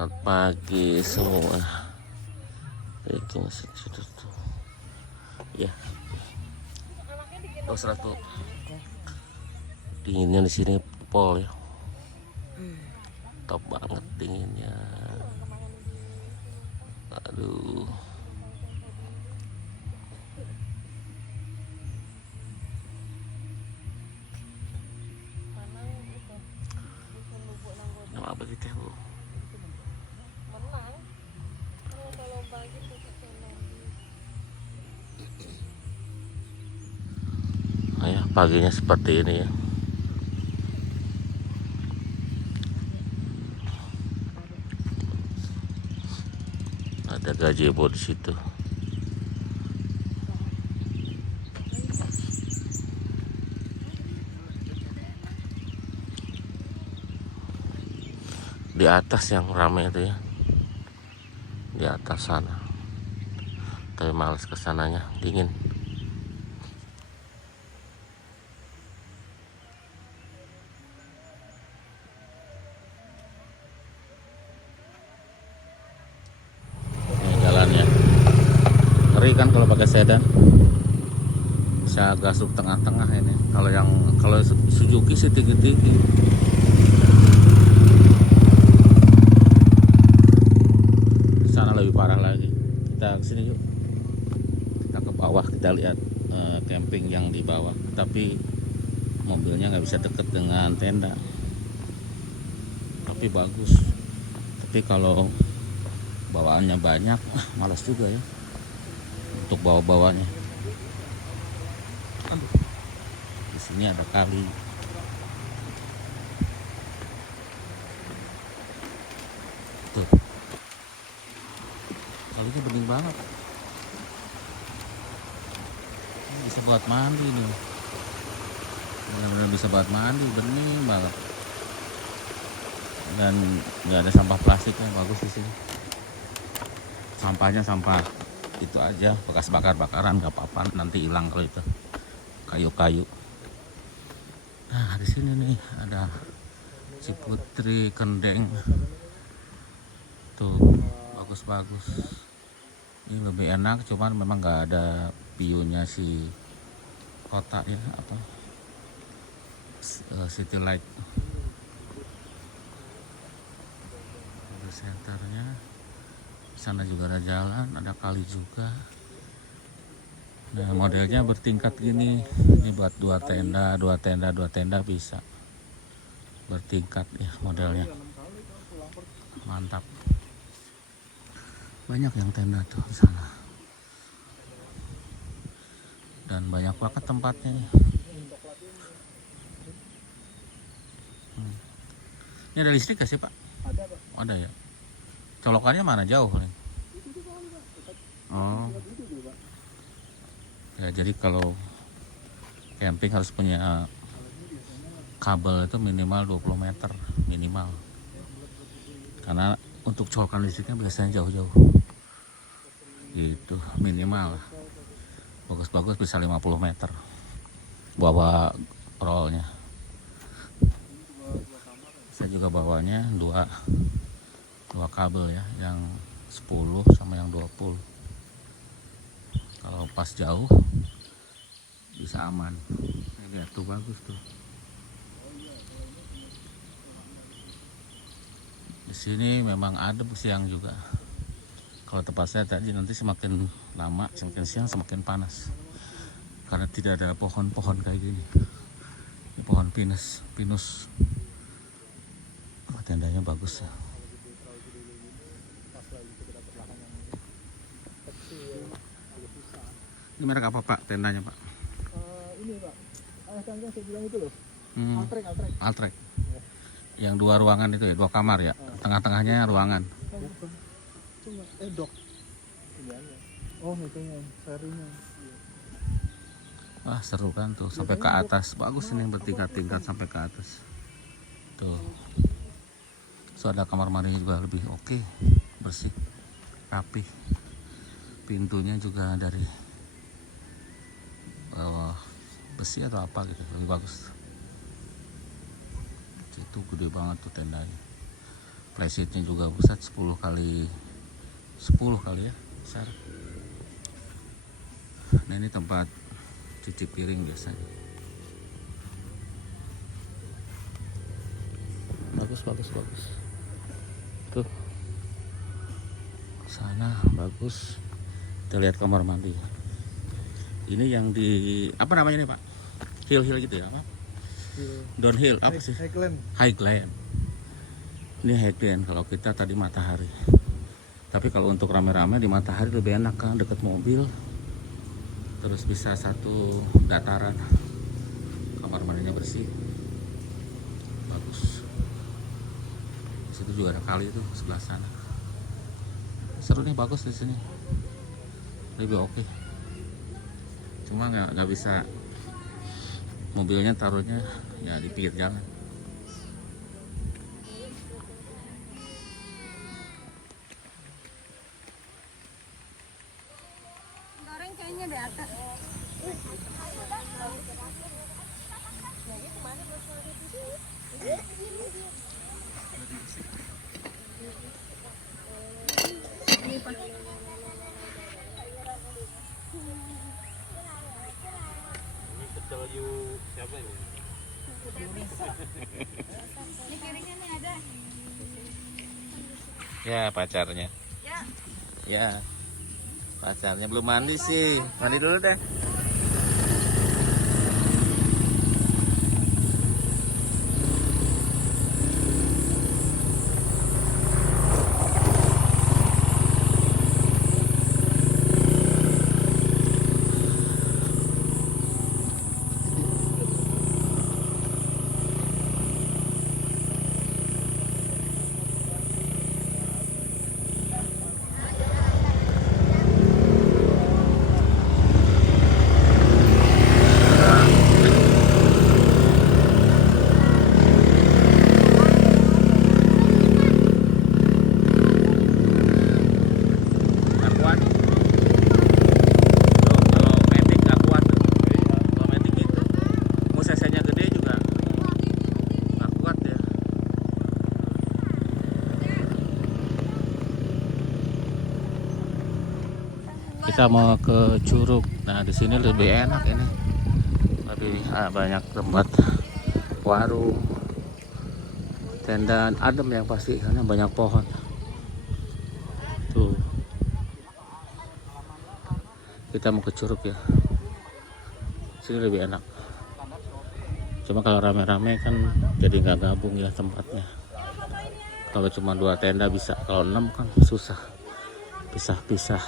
Selamat pagi semua. Itu masih sudah tuh. Ya. Oh, 100. Dinginnya di sini pol ya. Top banget dinginnya. Aduh. Nama apa kita, Bu? Oh ya, paginya seperti ini ya. Ada gazebo di situ. Di atas yang ramai itu ya. Di atas sana. Tapi males kesananya, dingin. Ini jalannya. Ngeri kan kalau pakai sedan. Bisa gasuk tengah-tengah ini. Kalau Suzuki sih tinggi-tinggi. Di sana lebih parah lagi. Kita kesini yuk. Kita ke bawah, kita lihat camping yang di bawah. Tapi mobilnya nggak bisa deket dengan tenda. Tapi bagus. Tapi kalau bawaannya banyak, malas juga ya untuk bawa-bawanya. Di sini ada kali. Tuh. Kalinya bening banget. Ini bisa buat mandi nih. Benar-benar bisa buat mandi, bening banget. Dan nggak ada sampah plastiknya, bagus di sini. Sampahnya sampah itu aja, bekas bakar-bakaran nggak apa-apa, nanti hilang kalau itu kayu-kayu. Nah di sini nih ada Ciputri Kendeng. Tuh bagus-bagus. Ini lebih enak, cuman memang nggak ada view-nya si kota ya, apa City Light. Ada senternya. Sana juga ada jalan, ada kali juga. Nah modelnya bertingkat gini. Ini buat dua tenda bisa. Bertingkat ya modelnya. Mantap. Banyak yang tenda tuh di sana. Dan banyak banget tempatnya nih. Ini ada listrik gak sih, Pak? Ada, Pak. Oh, ada ya. Colokannya mana jauh nih? Oh. Ya jadi kalau camping harus punya kabel itu minimal 20 meter minimal. Karena untuk colokan listriknya biasanya jauh-jauh. Gitu, minimal. Bagus-bagus bisa 50 meter. Bawa rollnya. Saya juga bawanya dua kabel ya, yang 10 sama yang 20. Kalau pas jauh bisa aman. Lihat tuh bagus tuh. Di sini memang adem siang juga. Kalau tempat saya tadi nanti semakin lama, semakin siang semakin panas. Karena tidak ada pohon-pohon kayak gini. Ini pohon pinus. Tendanya bagus ya. Ini merek apa Pak tendanya Pak? Ini Pak, tangga saya bilang itu loh. Altrek. Altrek. Yang 2 ruangan itu ya, 2 kamar ya. Tengah-tengahnya ruangan. Cuma dok. Oh itunya, serinya. Wah seru kan tuh, sampai ke atas. Bagus ini bertingkat-tingkat sampai ke atas. Tuh. So ada kamar mandinya juga lebih oke, bersih, rapi. Pintunya juga dari besi atau apa gitu, lebih bagus. Itu gede banget tuh tendanya. Flysheetnya juga besar 10 kali 10 kali ya besar. Nah ini tempat cuci piring biasanya. Bagus. Tuh sana bagus. Kita lihat kamar mandi. Ini yang di apa namanya nih Pak? Hill gitu ya apa? Downhill apa sih? Highland. Ini Highland kalau kita tadi Matahari. Tapi kalau untuk rame-rame di Matahari lebih enak kan, deket mobil. Terus bisa satu dataran. Kamar mandinya bersih. Bagus. Di situ juga ada kali itu sebelah sana. Seru nih, bagus di sini. Lebih oke. Cuma nggak bisa mobilnya taruhnya ya di pinggir jalan. Goreng kayaknya di atas. Siapa ini? Ini kirinya nih ada. Ya pacarnya. Ya pacarnya belum mandi sih. Mandi dulu deh. Kita mau ke Curug. Nah di sini lebih enak ini, lebih banyak tempat warung, tenda, adem yang pasti karena banyak pohon. Tuh kita mau ke Curug ya. Sini lebih enak. Cuma kalau rame-rame kan jadi nggak gabung ya tempatnya. Kalau cuma 2 tenda bisa, kalau 6 kan susah, pisah-pisah.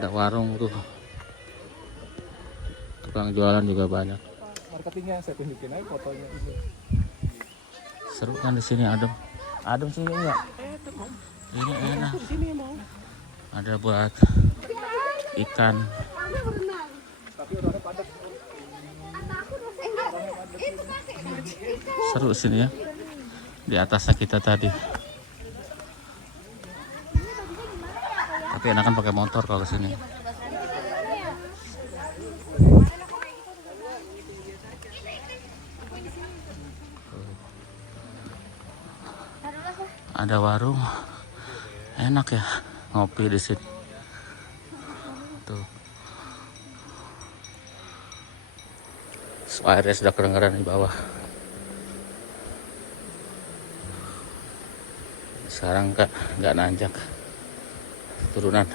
Ada warung tuh, tukang jualan juga banyak. Marketingnya saya tunjukin aja fotonya. Seru kan di sini, adem sini enggak? Ini enak. Ada buat ikan. Seru sini ya. Di atasnya kita tadi. Tapi enakan pakai motor kalau sini. Ada warung, enak ya ngopi di sini. Tuh, airnya sudah kedengaran di bawah. Sekarang nggak nanjak, turunan.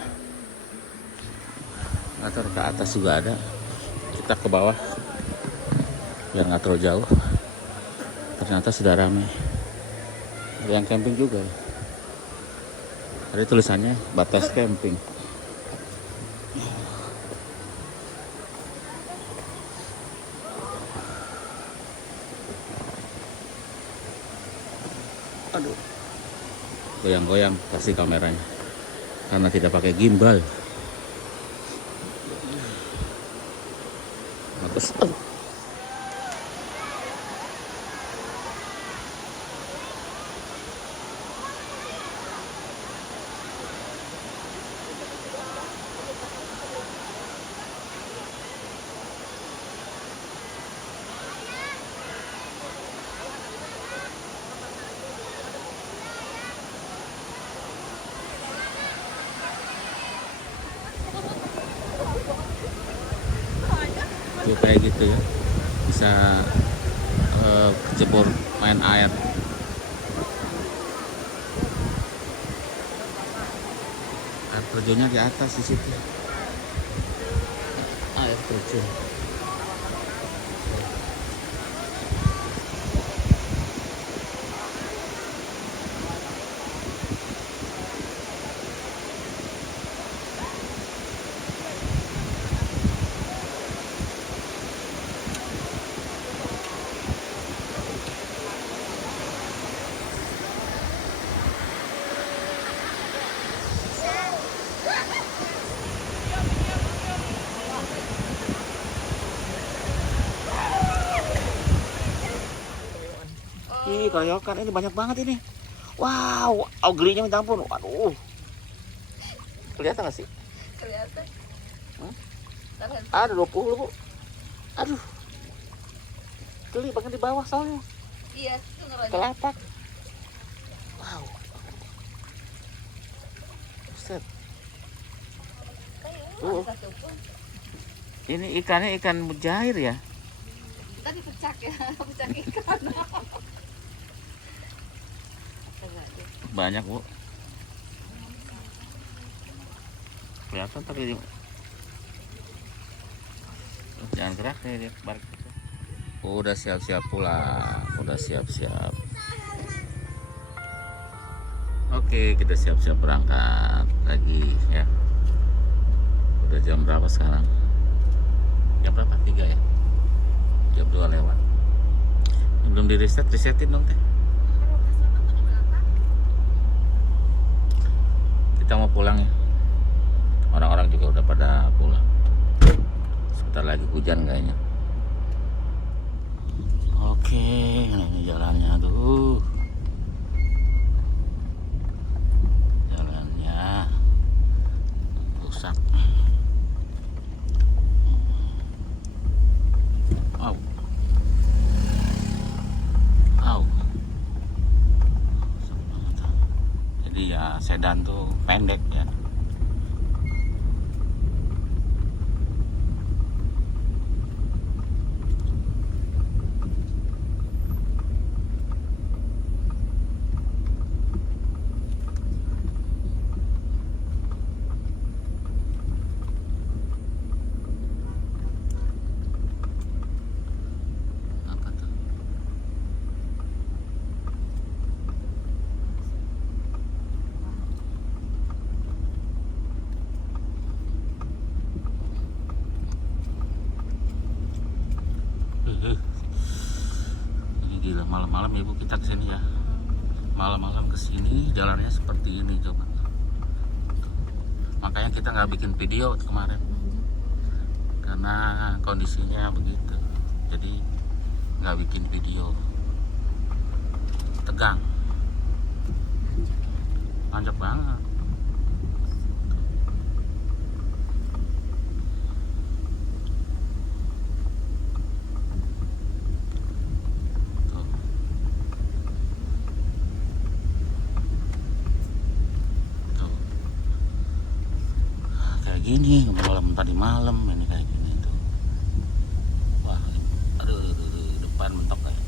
Ngatur ke atas juga ada. Kita ke bawah biar nggak terlalu jauh. Ternyata sudah ramai. Ada yang camping juga. Ada tulisannya batas camping. Aduh, goyang-goyang kasih kameranya karena tidak pakai gimbal. Bagus. kayak gitu ya, bisa kecebur main air. Air terjunnya di atas di situ. Air terjun. Ih, kayokan ini banyak banget ini. Wow, gelinya minta ampun. Waduh. Kelihatan nggak sih? Kelihatan. Hah? Tahan. Ada 20, Bu. Aduh. Geli bahkan di bawah soalnya. Iya, itu ngerojok. Kelapak. Wow. Buset. Kayu, satu pun. Ini ikannya ikan mujair ya. Tadi pecak ya, pecak ikan. Banyak, Bu. Kelihatan tapi jangan gerak nih dia balik. Udah siap-siap pulang, udah siap-siap. Oke, kita siap-siap berangkat lagi ya. Udah jam berapa sekarang? Jam berapa? 3 ya? Jam 2 lewat. Belum di resetin dong teh. Kita mau pulang ya. Orang-orang juga udah pada pulang. Sebentar lagi hujan kayaknya. Oke, ini jalannya tuh. Jalannya rusak. Au. Au. Jadi ya sedan tuh pendek ya. Apa tuh? Ini gila malam-malam ya Bu kita kesini ya. Malam-malam kesini jalannya seperti ini coba. Makanya kita nggak bikin video kemarin karena kondisinya begitu. Jadi nggak bikin video. Tegang. Nanjak banget. Tuh. Tuh. Kayak gini malam tadi malam ini kayak gini tuh. Wah, aduh, depan mentok kayak.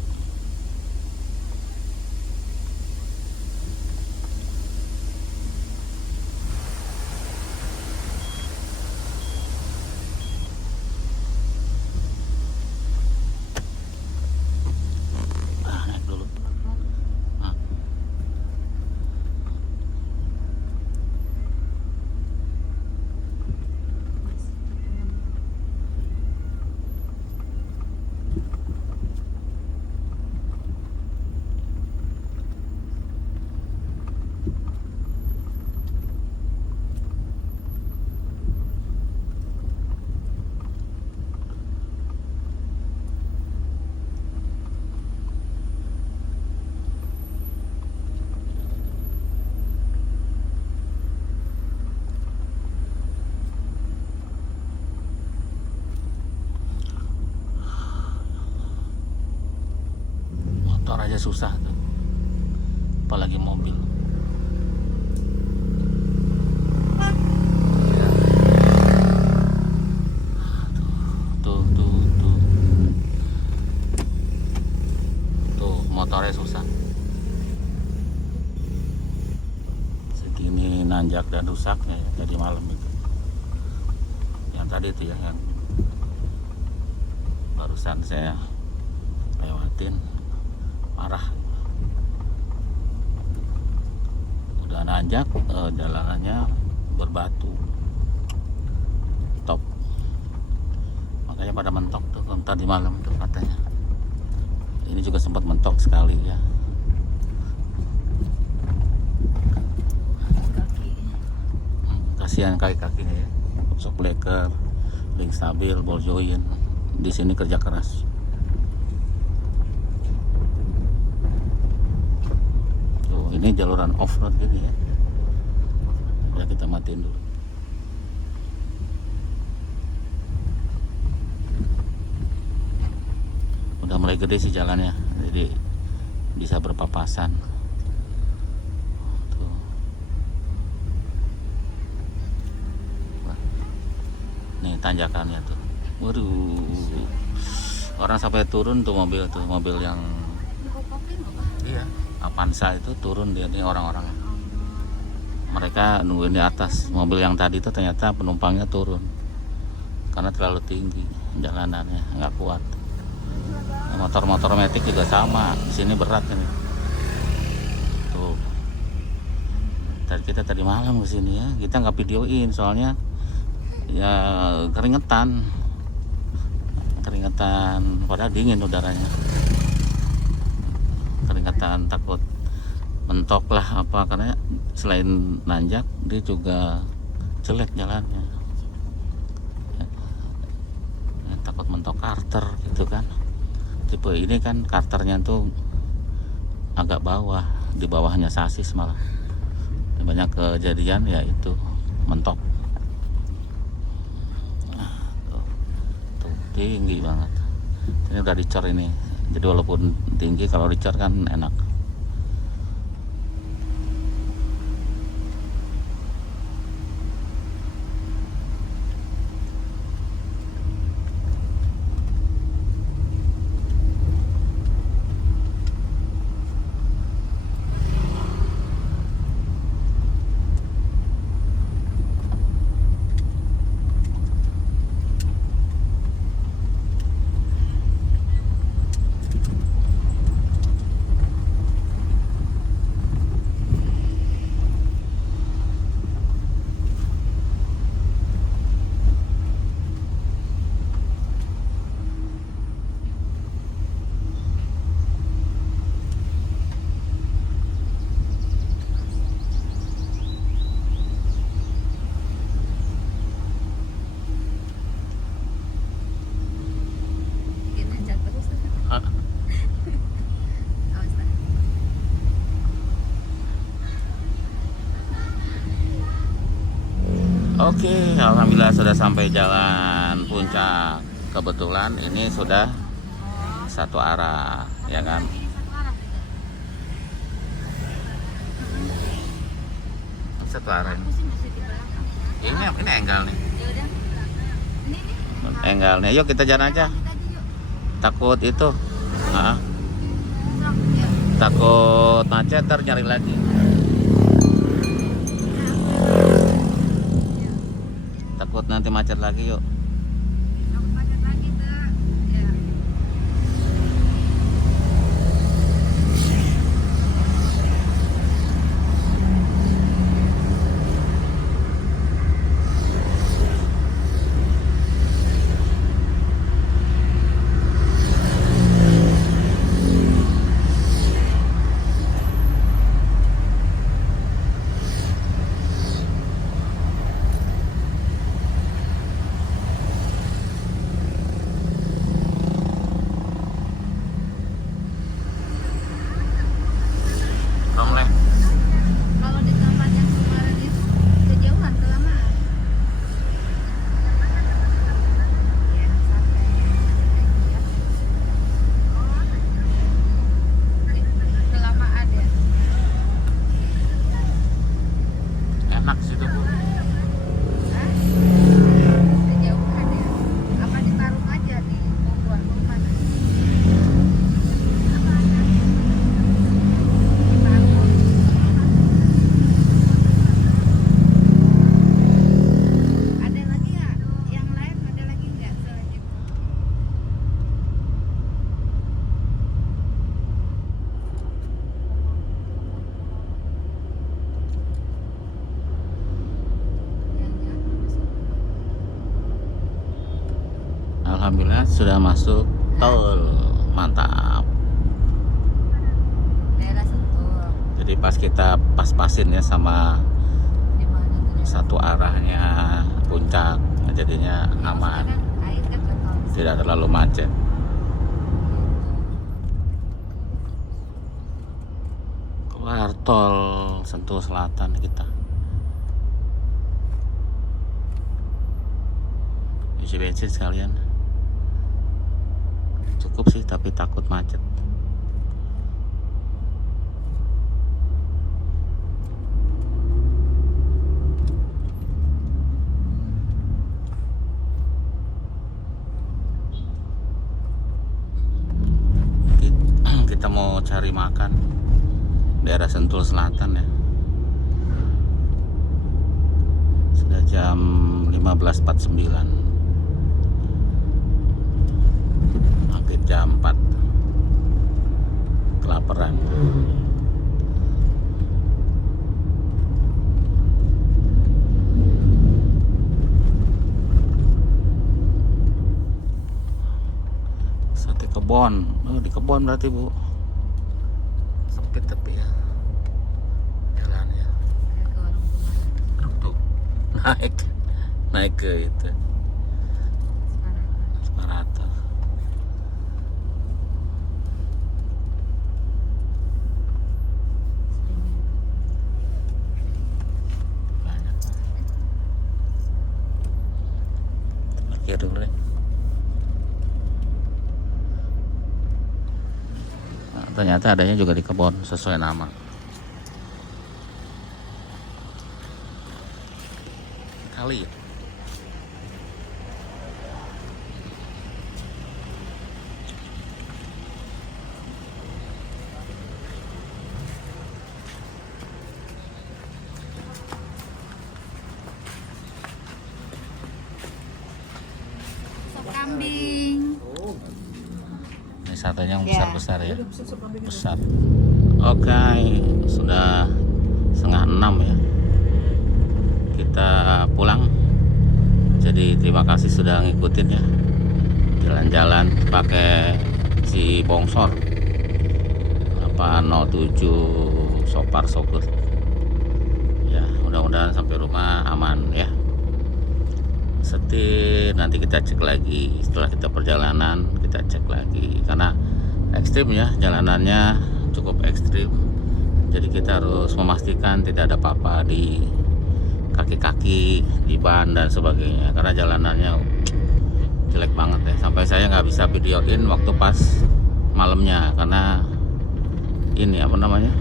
Naik dulu. Ah. Motor aja susah tuh, apalagi mobil. Ya. Tuh, tuh, tuh, saya susah. Segini nanjak dan rusaknya ya, jadi malam itu. Yang tadi itu ya, yang barusan saya lewatin, parah. Udah nanjak, jalanannya berbatu, top. Makanya pada mentok tuh tadi malam tuh katanya. Ini juga sempat mentok sekali ya. Kaki. Kasihan kaki-kakinya ya. Shock breaker, link stabil, ball joint. Di sini kerja keras. Tuh, ini jaluran off-road gini ya. Ya kita matiin dulu. Udah mulai gede sih jalannya, jadi bisa berpapasan. Tuh. Wah. Nih tanjakannya tuh. Waduh. Orang sampai turun tuh mobil yang iya, Avanza itu turun dia nih orang-orang. Mereka nungguin di atas. Mobil yang tadi itu ternyata penumpangnya turun karena terlalu tinggi jalanannya, nggak kuat. Motor-motor metik juga sama. Di sini berat kan. Tuh. Kita tadi malam ke sini ya. Kita nggak videoin soalnya ya keringetan. Padahal dingin udaranya. Keringetan, takut mentok lah apa, karena selain nanjak dia juga jelek jalannya. Ya, takut mentok karter gitu kan. Tipe ini kan karternya tuh agak bawah, di bawahnya sasis malah. Banyak kejadian ya itu mentok. Tuh tinggi banget. Ini udah dicor ini. Jadi walaupun tinggi, kalau dicor kan enak. Oke, alhamdulillah sudah sampai jalan puncak. Kebetulan ini sudah satu arah, ya kan? Satu arah ini. Ini enggal nih. Enggalnya, yuk kita jalan aja. Takut itu, takut macet, ntar nyari lagi. Takut nanti macet lagi, yuk. Alhamdulillah sudah masuk tol. Mantap. Daerah Sentul. Jadi pas kita pas-pasin ya sama Di mana tuh? satu arahnya puncak, jadinya aman, Kan air kan kotor. tidak terlalu macet. Keluar tol Sentul Selatan kita. Isi bensin sekalian. Cukup sih tapi takut macet. Kita mau cari makan daerah Sentul Selatan ya. Sudah jam 15.49, hampir jam 4. Kelaparan. Sate kebon. Oh, di kebon berarti Bu. Sempit tapi ya jalannya. Kayak ke warung bunga. Tuh, naik ke itu Sekarang. Separato. Banyak. Parkir dulu deh. Nah, ternyata adanya juga di kebon sesuai nama. Kali ya? Sop kambing. Ini satenya yang Ya. besar-besar ya. Bisa sop kambing itu. Besar. Oke, sudah 5:30 ya. Kita pulang. Jadi terima kasih sudah ngikutin ya. Jalan-jalan pakai si bongsor 807 Sopar Sogut. Ya, mudah-mudahan sampai rumah aman ya. Setir nanti kita cek lagi setelah kita perjalanan, kita cek lagi karena ekstrim ya, jalanannya cukup ekstrim. Jadi kita harus memastikan tidak ada apa-apa di kaki-kaki, di ban dan sebagainya karena jalanannya jelek banget ya. Sampai saya nggak bisa videoin waktu pas malamnya karena ini apa namanya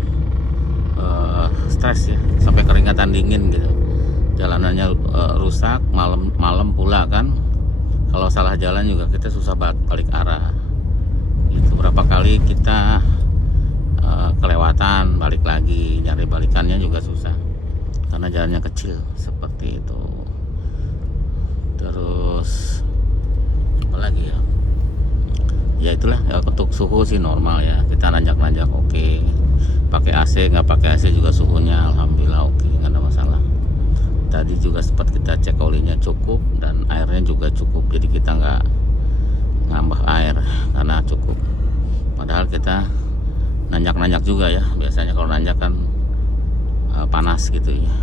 stres ya, sampai keringatan dingin gitu. Jalanannya rusak, malam pula kan. Kalau salah jalan juga kita susah balik arah. Itu berapa kali kita kelewatan, balik lagi, nyari balikannya juga susah karena jalannya kecil seperti itu. Terus apa lagi ya? Ya itulah ya, untuk suhu sih normal ya. Kita nanjak-nanjak oke. Pakai AC nggak pakai AC juga suhunya alhamdulillah oke, nggak ada masalah. Tadi juga sempat kita cek olinya cukup dan airnya juga cukup, jadi kita nggak nambah air karena cukup. Padahal kita nanjak-nanjak juga ya, biasanya kalau nanjak kan panas gitu ya.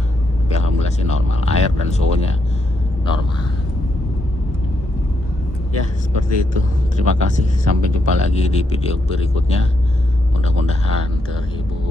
Tapi alhamdulillah sih normal, air dan suhunya normal. Ya seperti itu. Terima kasih, sampai jumpa lagi di video berikutnya. Mudah-mudahan terhibur.